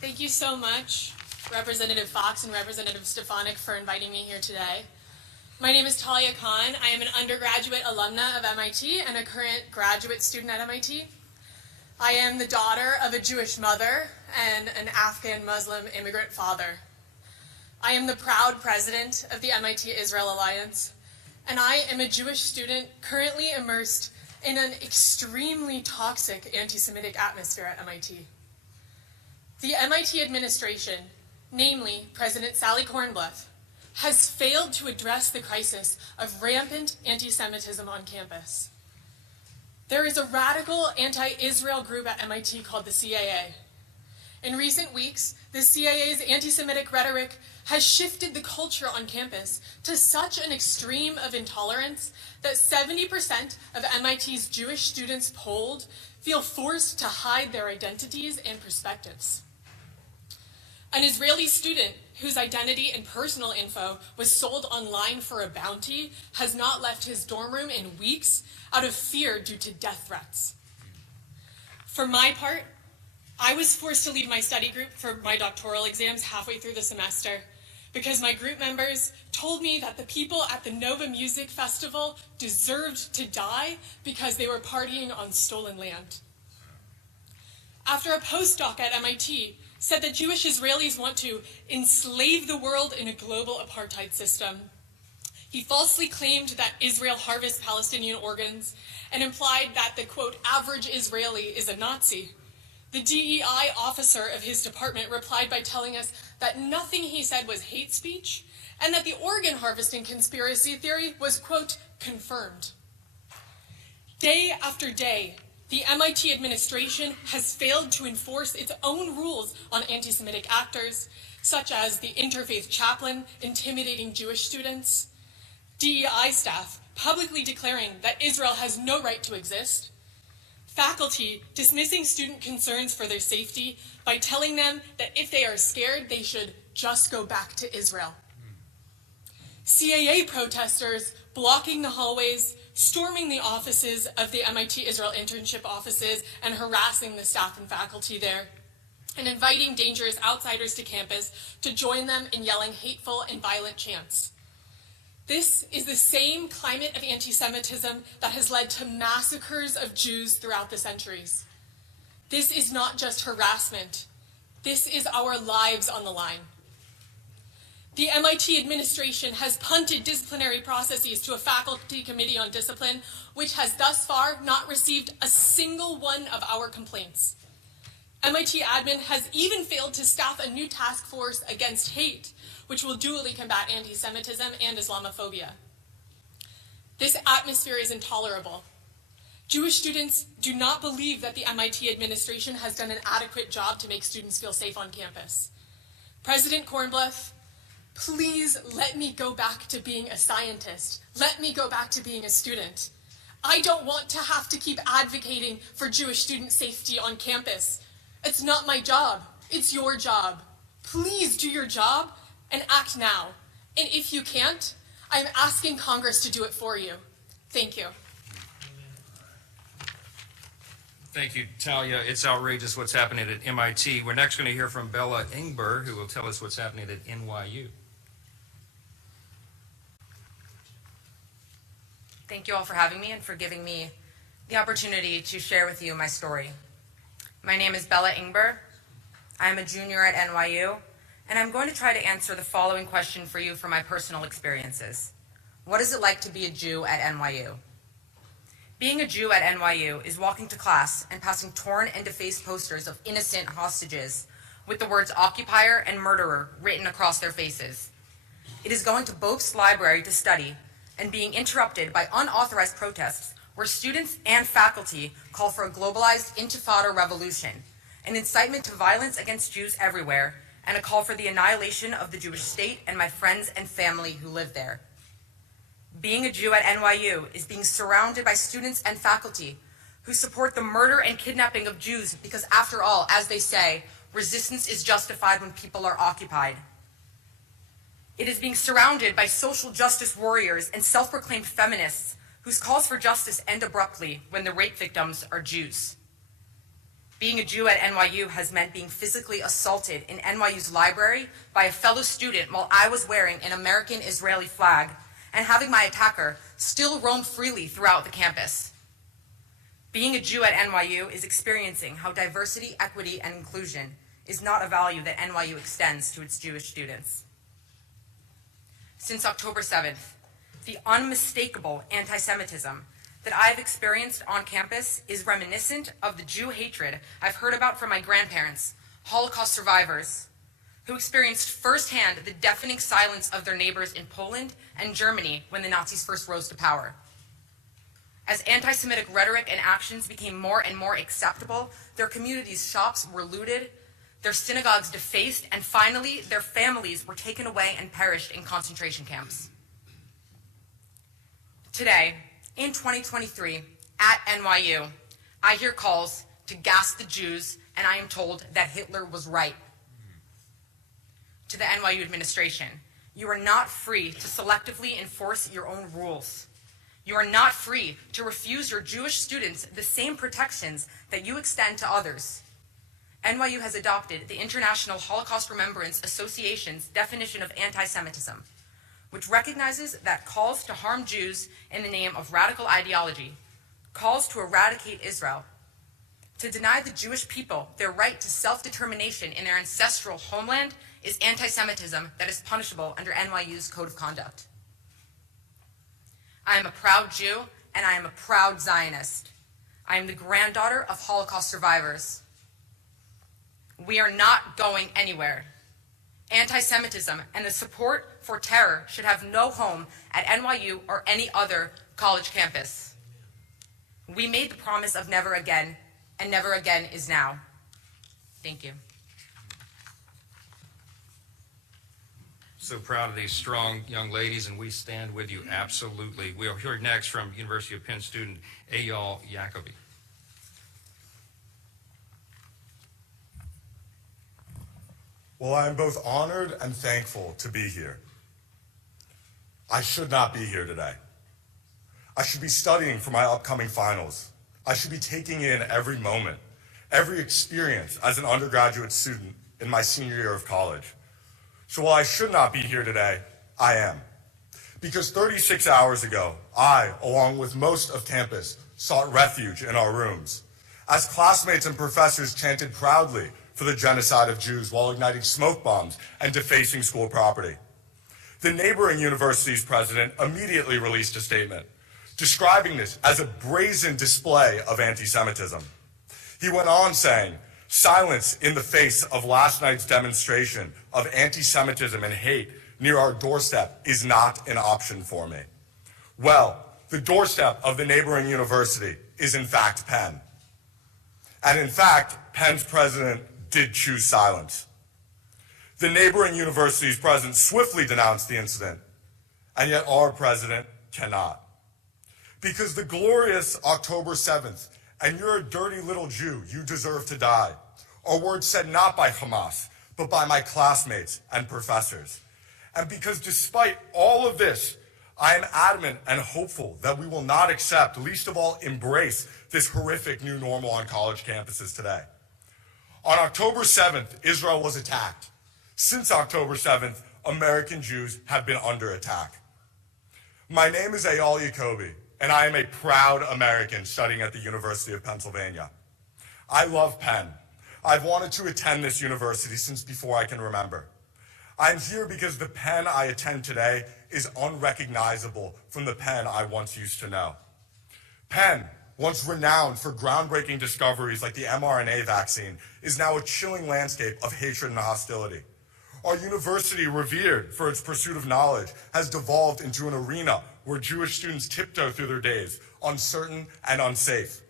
Thank you so much, Representative Fox and Representative Stefanik, for inviting me here today. My name is Talia Khan. I am an undergraduate alumna of MIT and a current graduate student at MIT. I am the daughter of a Jewish mother and an Afghan Muslim immigrant father. I am the proud president of the MIT-Israel Alliance, and I am a Jewish student currently immersed in an extremely toxic anti-Semitic atmosphere at MIT. The MIT administration, namely President Sally Kornbluth, has failed to address the crisis of rampant anti-Semitism on campus. There is a radical anti-Israel group at MIT called the CAA. In recent weeks, the CAA's anti-Semitic rhetoric has shifted the culture on campus to such an extreme of intolerance that 70% of MIT's Jewish students polled feel forced to hide their identities and perspectives. An Israeli student whose identity and personal info was sold online for a bounty has not left his dorm room in weeks out of fear due to death threats. For my part, I was forced to leave my study group for my doctoral exams halfway through the semester because my group members told me that the people at the Nova Music Festival deserved to die because they were partying on stolen land. After a postdoc at MIT said that Jewish Israelis want to enslave the world in a global apartheid system, he falsely claimed that Israel harvests Palestinian organs and implied that the, quote, average Israeli is a Nazi. The DEI officer of his department replied by telling us that nothing he said was hate speech and that the organ harvesting conspiracy theory was, quote, confirmed. Day after day, the MIT administration has failed to enforce its own rules on anti-Semitic actors, such as the interfaith chaplain intimidating Jewish students, DEI staff publicly declaring that Israel has no right to exist, faculty dismissing student concerns for their safety by telling them that if they are scared, they should just go back to Israel. CAA protesters blocking the hallways, storming the offices of the MIT Israel internship offices and harassing the staff and faculty there, and inviting dangerous outsiders to campus to join them in yelling hateful and violent chants. This is the same climate of anti-Semitism that has led to massacres of Jews throughout the centuries. This is not just harassment. This is our lives on the line. The MIT administration has punted disciplinary processes to a faculty committee on discipline, which has thus far not received a single one of our complaints. MIT admin has even failed to staff a new task force against hate, which will dually combat anti-Semitism and Islamophobia. This atmosphere is intolerable. Jewish students do not believe that the MIT administration has done an adequate job to make students feel safe on campus. President Kornbluth, please let me go back to being a scientist. Let me go back to being a student. I don't want to have to keep advocating for Jewish student safety on campus. It's not my job. It's your job. Please do your job and act now. And if you can't, I'm asking Congress to do it for you. Thank you. Thank you, Talia. It's outrageous what's happening at MIT. We're next going to hear from Bella Ingber, who will tell us what's happening at NYU. Thank you all for having me and for giving me the opportunity to share with you my story. My name is Bella Ingber. I'm a junior at NYU, and I'm going to try to answer the following question for you from my personal experiences. What is it like to be a Jew at NYU? Being a Jew at NYU is walking to class and passing torn and defaced posters of innocent hostages with the words occupier and murderer written across their faces. It is going to Boak's library to study and being interrupted by unauthorized protests where students and faculty call for a globalized intifada revolution, an incitement to violence against Jews everywhere, and a call for the annihilation of the Jewish state and my friends and family who live there. Being a Jew at NYU is being surrounded by students and faculty who support the murder and kidnapping of Jews because, after all, as they say, resistance is justified when people are occupied. It is being surrounded by social justice warriors and self-proclaimed feminists whose calls for justice end abruptly when the rape victims are Jews. Being a Jew at NYU has meant being physically assaulted in NYU's library by a fellow student while I was wearing an American-Israeli flag and having my attacker still roam freely throughout the campus. Being a Jew at NYU is experiencing how diversity, equity, and inclusion is not a value that NYU extends to its Jewish students. Since October 7th, the unmistakable anti-Semitism that I've experienced on campus is reminiscent of the Jew hatred I've heard about from my grandparents, Holocaust survivors, who experienced firsthand the deafening silence of their neighbors in Poland and Germany when the Nazis first rose to power. As anti-Semitic rhetoric and actions became more and more acceptable, their communities' shops were looted, their synagogues defaced, and finally, their families were taken away and perished in concentration camps. Today, in 2023, at NYU, I hear calls to gas the Jews, and I am told that Hitler was right. To the NYU administration, you are not free to selectively enforce your own rules. You are not free to refuse your Jewish students the same protections that you extend to others. NYU has adopted the International Holocaust Remembrance Association's definition of anti-Semitism, which recognizes that calls to harm Jews in the name of radical ideology, calls to eradicate Israel, to deny the Jewish people their right to self-determination in their ancestral homeland is anti-Semitism that is punishable under NYU's Code of Conduct. I am a proud Jew, and I am a proud Zionist. I am the granddaughter of Holocaust survivors. We are not going anywhere. Anti-Semitism and the support for terror should have no home at NYU or any other college campus. We made the promise of never again, and never again is now. Thank you. So proud of these strong young ladies, and we stand with you, absolutely. We'll hear next from University of Penn student Eyal Yacobi. Well, I am both honored and thankful to be here. I should not be here today. I should be studying for my upcoming finals. I should be taking in every moment, every experience as an undergraduate student in my senior year of college. So while I should not be here today, I am. Because 36 hours ago, I, along with most of campus, sought refuge in our rooms, as classmates and professors chanted proudly for the genocide of Jews while igniting smoke bombs and defacing school property. The neighboring university's president immediately released a statement, describing this as a brazen display of anti-Semitism. He went on saying, "Silence in the face of last night's demonstration of anti-Semitism and hate near our doorstep is not an option for me." Well, the doorstep of the neighboring university is in fact Penn. And in fact, Penn's president did choose silence. The neighboring university's president swiftly denounced the incident, and yet our president cannot. Because the glorious October 7th, and you're a dirty little Jew, you deserve to die, are words said not by Hamas, but by my classmates and professors. And because despite all of this, I am adamant and hopeful that we will not accept, least of all embrace, this horrific new normal on college campuses today. On October 7th, Israel was attacked. Since October 7th, American Jews have been under attack. My name is Eyal Yacobi, and I am a proud American studying at the University of Pennsylvania. I love Penn. I've wanted to attend this university since before I can remember. I'm here because the Penn I attend today is unrecognizable from the Penn I once used to know. Penn, once renowned for groundbreaking discoveries like the mRNA vaccine, is now a chilling landscape of hatred and hostility. Our university, revered for its pursuit of knowledge, has devolved into an arena where Jewish students tiptoe through their days, uncertain and unsafe.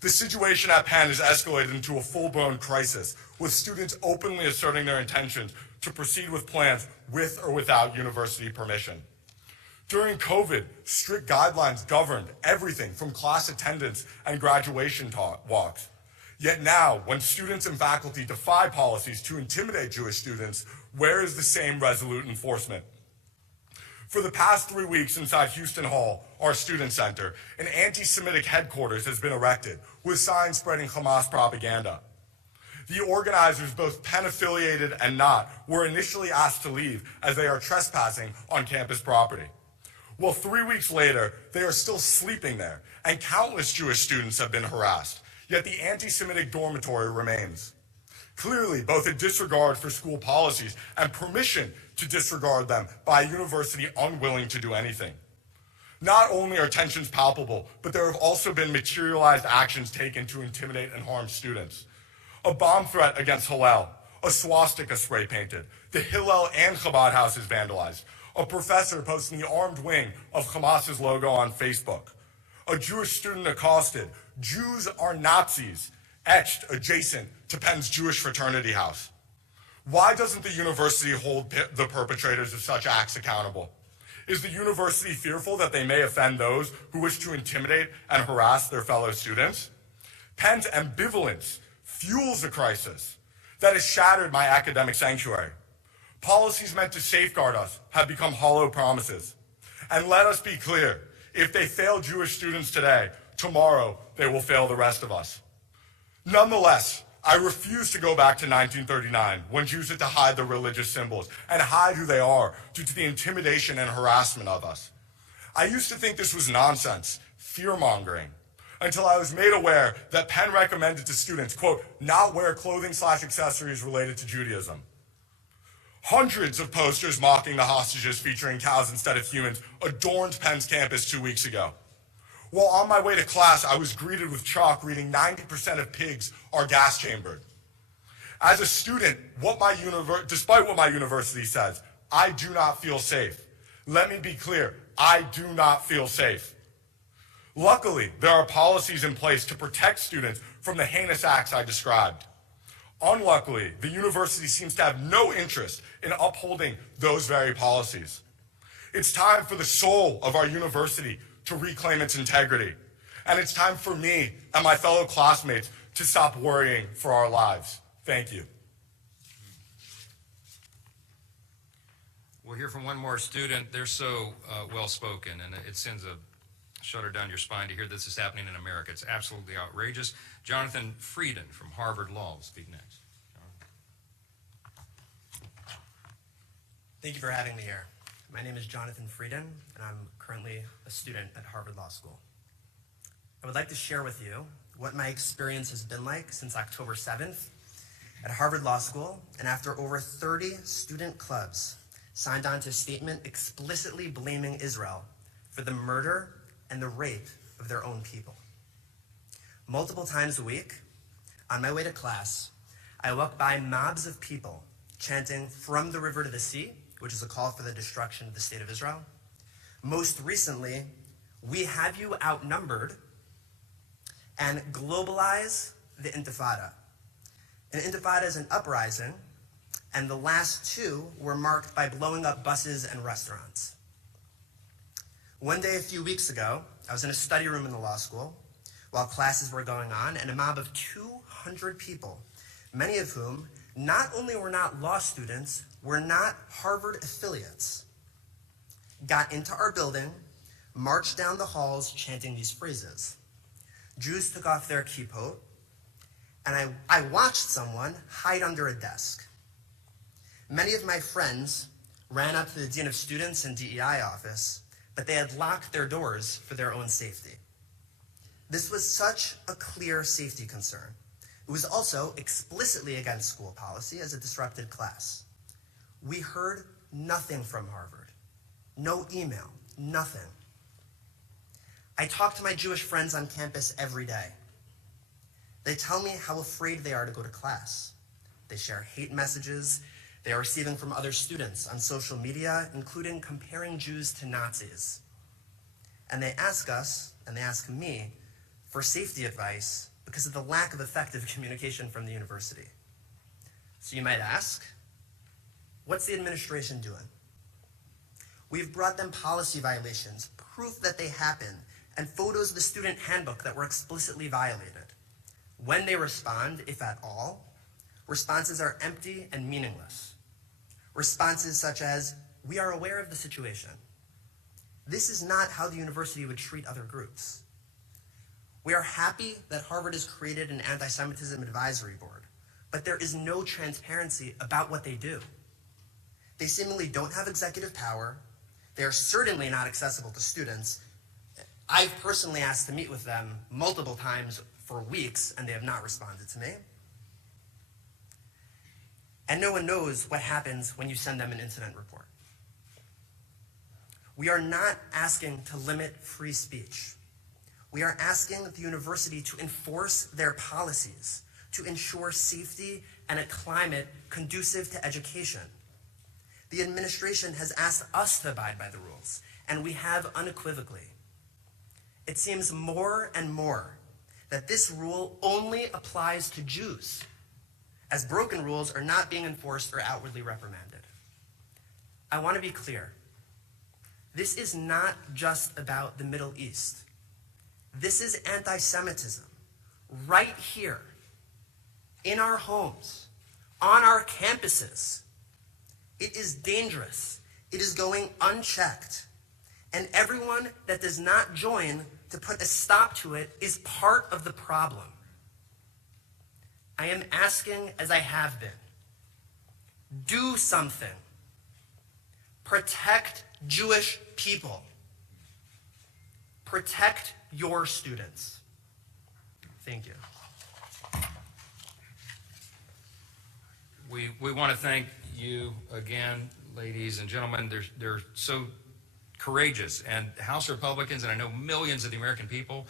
The situation at Penn has escalated into a full-blown crisis, with students openly asserting their intentions to proceed with plans with or without university permission. During COVID, strict guidelines governed everything from class attendance and graduation walks. Yet now, when students and faculty defy policies to intimidate Jewish students, where is the same resolute enforcement? For the past 3 weeks inside Houston Hall, our student center, an anti-Semitic headquarters has been erected with signs spreading Hamas propaganda. The organizers, both Penn affiliated and not, were initially asked to leave as they are trespassing on campus property. Well, 3 weeks later, they are still sleeping there, and countless Jewish students have been harassed, yet the anti-Semitic dormitory remains. Clearly, both a disregard for school policies and permission to disregard them by a university unwilling to do anything. Not only are tensions palpable, but there have also been materialized actions taken to intimidate and harm students. A bomb threat against Hillel, a swastika spray painted, the Hillel and Chabad houses vandalized, a professor posting the armed wing of Hamas's logo on Facebook, a Jewish student accosted, "Jews are Nazis," etched adjacent to Penn's Jewish fraternity house. Why doesn't the university hold the perpetrators of such acts accountable? Is the university fearful that they may offend those who wish to intimidate and harass their fellow students? Penn's ambivalence fuels a crisis that has shattered my academic sanctuary. Policies meant to safeguard us have become hollow promises. And let us be clear, if they fail Jewish students today, tomorrow they will fail the rest of us. Nonetheless, I refuse to go back to 1939, when Jews had to hide their religious symbols and hide who they are due to the intimidation and harassment of us. I used to think this was nonsense, fear-mongering, until I was made aware that Penn recommended to students, quote, not wear clothing/accessories related to Judaism. Hundreds of posters mocking the hostages featuring cows instead of humans adorned Penn's campus 2 weeks ago. While on my way to class, I was greeted with chalk reading 90% of pigs are gas chambered. As a student, despite what my university says, I do not feel safe. Let me be clear, I do not feel safe. Luckily, there are policies in place to protect students from the heinous acts I described. Unluckily, the university seems to have no interest in upholding those very policies. It's time for the soul of our university to reclaim its integrity. And it's time for me and my fellow classmates to stop worrying for our lives. Thank you. We'll hear from one more student. They're so well-spoken, and it sends a shudder down your spine to hear this is happening in America. It's absolutely outrageous. Jonathan Frieden from Harvard Law will speak next. Thank you for having me here. My name is Jonathan Frieden, and I'm currently a student at Harvard Law School. I would like to share with you what my experience has been like since October 7th at Harvard Law School, and after over 30 student clubs signed on to a statement explicitly blaming Israel for the murder and the rape of their own people. Multiple times a week, on my way to class, I walk by mobs of people chanting "From the river to the sea," which is a call for the destruction of the state of Israel. Most recently, "We have you outnumbered," and "Globalize the Intifada." An intifada is an uprising, and the last two were marked by blowing up buses and restaurants. One day a few weeks ago, I was in a study room in the law school while classes were going on, and a mob of 200 people, many of whom not only were not law students, were not Harvard affiliates, got into our building, marched down the halls chanting these phrases. Jews took off their kippot, and I watched someone hide under a desk. Many of my friends ran up to the Dean of Students and DEI office, but they had locked their doors for their own safety. This was such a clear safety concern. It was also explicitly against school policy as it disrupted class. We heard nothing from Harvard. No email, nothing. I talk to my Jewish friends on campus every day. They tell me how afraid they are to go to class. They share hate messages they are receiving from other students on social media, including comparing Jews to Nazis. And they ask us, and they ask me, for safety advice because of the lack of effective communication from the university. So you might ask, what's the administration doing? We've brought them policy violations, proof that they happen, and photos of the student handbook that were explicitly violated. When they respond, if at all, responses are empty and meaningless. Responses such as, "We are aware of the situation. This is not how the university would treat other groups. We are happy that Harvard has created an anti-Semitism advisory board, but there is no transparency about what they do. They seemingly don't have executive power. They are certainly not accessible to students. I've personally asked to meet with them multiple times for weeks, and they have not responded to me. And no one knows what happens when you send them an incident report. We are not asking to limit free speech. We are asking the university to enforce their policies, to ensure safety and a climate conducive to education. The administration has asked us to abide by the rules, and we have unequivocally. It seems more and more that this rule only applies to Jews, as broken rules are not being enforced or outwardly reprimanded. I want to be clear. This is not just about the Middle East. This is anti-Semitism, right here, in our homes, on our campuses. It is dangerous. It is going unchecked. And everyone that does not join to put a stop to it is part of the problem. I am asking, as I have been, do something. Protect Jewish people. Protect your students. Thank you. We want to thank you again, ladies and gentlemen. They're so courageous, and House Republicans, and I know millions of the American people,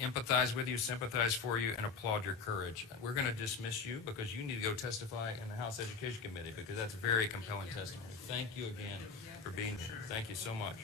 empathize with you, sympathize for you, and applaud your courage. We're going to dismiss you because you need to go testify in the House Education Committee, because that's very compelling testimony. Thank you again for being here. Thank you so much.